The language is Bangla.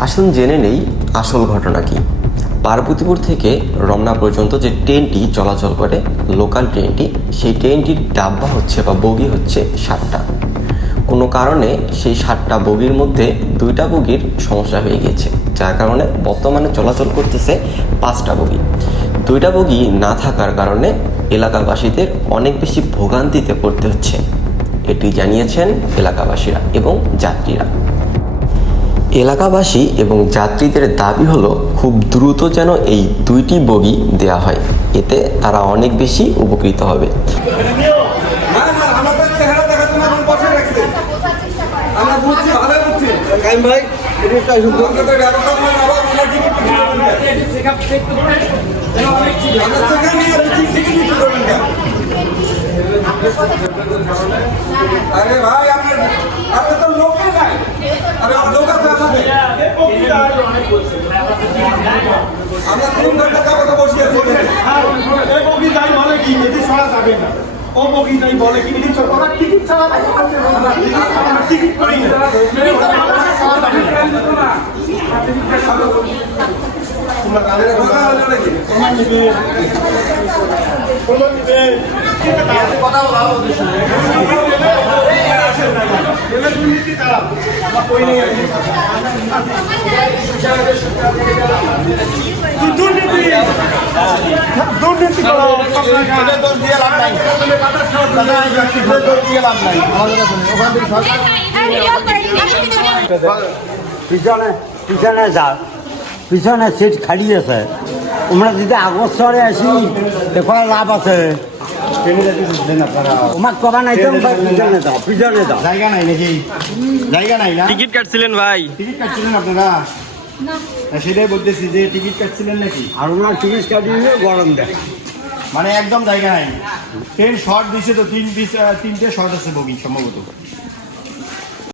আসুন জেনে নেই আসল ঘটনা কি। পার্বতীপুর থেকে রমনা পর্যন্ত যে ট্রেনটি চলাচল করে, লোকাল ট্রেনটি, সেই ট্রেনটির ডাব্বা হচ্ছে বা বগি হচ্ছে সাতটা। কোনো কারণে সেই সাতটা বগির মধ্যে দুইটা বগির সমস্যা হয়ে গিয়েছে। যার কারণে বর্তমানে চলাচল করতেছে পাঁচটা বগি। দুইটা বগি না থাকার কারণে এলাকাবাসীদের অনেক বেশি ভোগান্তিতে পড়তে হচ্ছে। এটি জানিয়েছেন এলাকাবাসীরা এবং যাত্রীরা। এলাকাবাসী এবং যাত্রীদের দাবি হলো খুব দ্রুত যেন এই দুইটি বগি দেয়া হয়। এতে তারা অনেক বেশি উপকৃত হবে। ভাই এটা? আরে ভাই আপনার আপনার তো লোকে নাই। আরে লোক আছে আমাদের আমরা তিন ঘণ্টা যাব তো বসে আছি। এখানে। ও বগি বলে কি? চল ওরা টিকিট ছাড়া আমরা টিকিট করি না টিকিট ছাড়া আমরা খাওয়া দাবি না আরে কথা হলো নাকি? তোমার নিবে তোমার নিবে কথা বলা দুর্নীতি করো দোষ দিয়ে লাভ নাই দোষ দিয়ে লাভ নাই আমাদের ওখান থেকে সরকার পিছনে পিছনে যা পিছনে সিট খালি আছে। তোমরা যদি আগস্টরে আসি দেখো লাভ আছে। তোমার কবা নাই তো পিছনে যাও পিছনে যাও জায়গা নাই নাকি? জায়গা নাই না? টিকিট কাটছিলেন ভাই। টিকিট কাটছিলেন আপনারা? না। সেটাই বলতেছি যে টিকিট কাটছিলেন নাকি? আর ওনার টিকিট কাটিয়ে গরম দেয়। মানে একদম জায়গা নাই। ট্রেন শর্ট দিছে তো তিন পিস তিনটে শর্ট আছে বগি সম্ভবত।